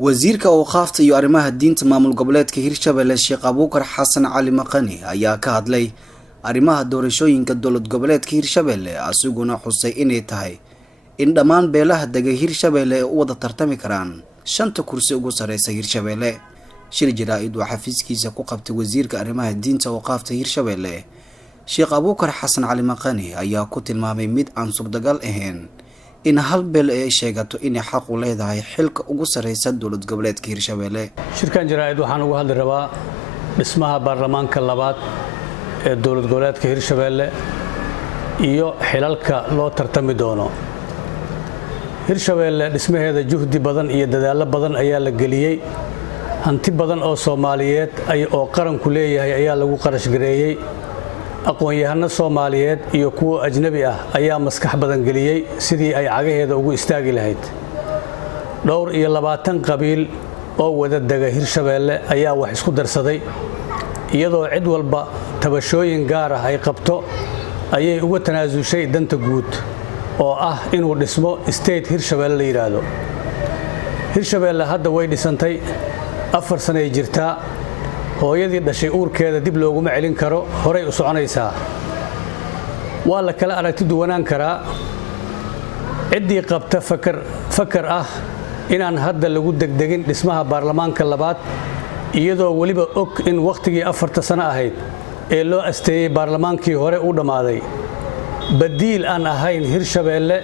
wasiirka awqaafta iyo arrimaha diinta maamul goboleedka Hirshabelle Sheekh Abuukar Xasan Cali Maqani ayaa ka hadlay arrimaha doorashooyinka dowlad goboleedka Hirshabelle asaguna xusay inay tahay in dhammaan beelaha dega Hirshabelle ay u wada tartami karaan shanta kursi ugu sareysa Hirshabelle. shir jaraa'id oo xafiiskiisa ku qabtay wasiirka arrimaha diinta awqaafta Hirshabelle Sheekh Abuukar Xasan Cali Maqani ayaa ku tilmaamay mid aan suurtagal ahayn in hal beel ay sheegato inay xaq u leedahay xilka ugu sareysa dowlad goboleedka Hirshabelle. shirkan jaraa'id waxaan uga hadli rabaa dhismaha baarlamaanka labaad ee dowlad goboleedka Hirshabelle iyo xilalka loo tartami doono. Hirshabelle dhismaheeda juhdi badan iyo dadaalo badan ayaa la geliyay, hanti badan oo Soomaaliyeed oo qaranku leeyahay ayaa lagu qarash gareeyay. aqoon-yahano Soomaaliyeed iyo kuwa ajnabi ah ayaa maskax badan geliyay sidii ay cagaheeda ugu istaagi lahayd. dhowr iyo 20 qabiil oo wada dega Hirshabelle ayaa wax isku darsaday, iyadoo cid walba tabashooyin gaar ah ay qabto ayay uga tanaasushay danta guud oo ah inuu dhismo state Hirshabelle la yiraahdo. Hirshabelle hadda way dhisantay 4 sano ay jirtaa. hooyadii dhashay uurkeeda dib looguma celin karo, horay u soconaysaa. waa la kala aragti duwanaan karaa. ciddii qabta fakar ah inaan hadda lagu degdegin dhismaha baarlamaanka labaad, iyadoo weliba og in waqtigii 4 sano ahayd ee loo asteeyay baarlamaankii hore u dhammaaday badiil aan ahayn Hirshabelle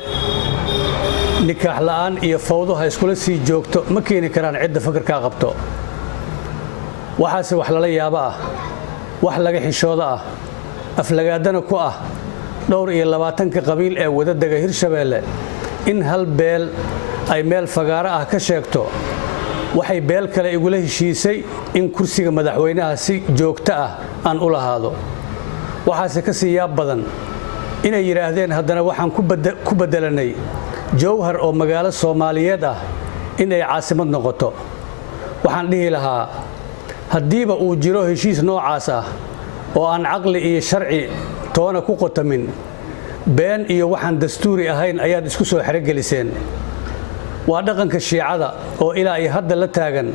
nikaax la'aan iyo fawdo ha iskula sii joogto ma keeni karaan cidda fakarka qabto. waxaase wax lala yaabo ah, wax laga xishoodo ah, aflagaadana ku ah dhowr iyo 20 qabiil ee wada dega Hirshabelle in hal beel ay meel fagaara ah ka sheegto waxay beel kale igula heshiisay in kursiga madaxweynaha si joogto ah aan u lahaado. waxaase ka sii yaab badan inay yiraahdeen haddana waxaan ku bedelanay Jowhar oo magaalo Soomaaliyeed ah inay caasimad noqoto. waxaan dhihi lahaa haddiiba uu jiro heshiis noocaas ah oo aan caqli iyo sharci toona ku qotamin, been iyo waxaan dastuuri ahayn ayaad isku soo xirigeliseen. waa dhaqanka Shiicada oo ilaa ay hadda la taagan.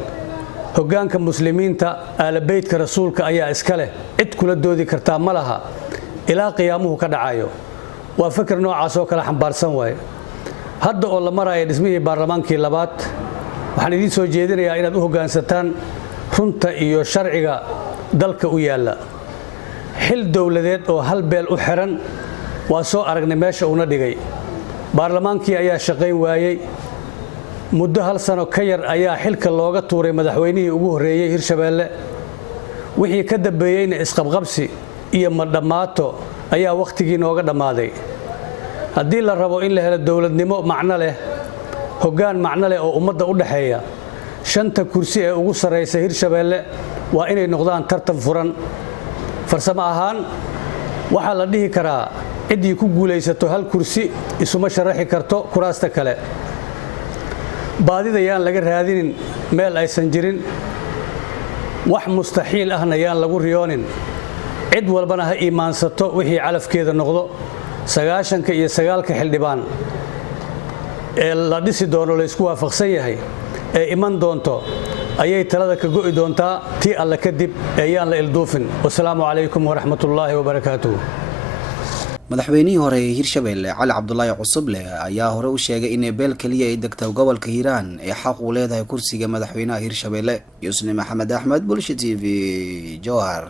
hoggaanka muslimiinta aalabeydka rasuulka ayaa iska leh, cid kula doodi kartaa ma laha ilaa qiyaamuhu ka dhacayo. waa fikir noocaas oo kala xambaarsan waay. hadda oo la marayo dhismihii baarlamaankii labaad, waxaan idiin soo jeedinayaa inaad u hoggaansataan runta iyo sharciga dalka u yaala. xil dowladeed oo hal beel u xiran waa soo aragnay meesha uu na dhigay. baarlamaankii ayaa shaqayn waayay. muddo 1 sano ka yar ayaa xilka looga tuuray madaxweynihii ugu horeeyay Hirshabelle. wixii ka dambeeyayna isqabqabsi iyo madhamaato ayaa waqtigii nooga dhammaaday. haddii la rabo in la helo dowladnimo macno leh, hoggaan macno leh oo ummadda u dhaxeeya, 5 kursi ee ugu sareysa Hirshabelle waa inay noqdaan tartan furan. farsamo ahaan waxaa la dhihi karaa ciddii ku guulaysato hal kursi isuma sharaxi karto kuraasta kale. baadida yaan laga raadinin meel aysan jirin. wax mustaxiil ahna yaan lagu riyoonin. cid walbana ha iimaansato wixii calafkeeda noqdo. 99 xildhibaan ee la dhisi doono la isku waafaqsan yahay ee iman doonto ayay talada ka go'i doontaa tii alla kadib ee yaan la ilduufin. wassalaamu calaykum waraxmatullaahi wabarakaatuh. madaxweynihii hore ee Hirshabelle Cali Cabdullaahi Cusuble ayaa hore u sheegay in beel kaliya ay degto gobolka Hiiraan ee xaq u leedahay kursiga madaxweynaha Hirshabelle. Yusni Maxamed Axmed, Bulsho TV, Jowhar.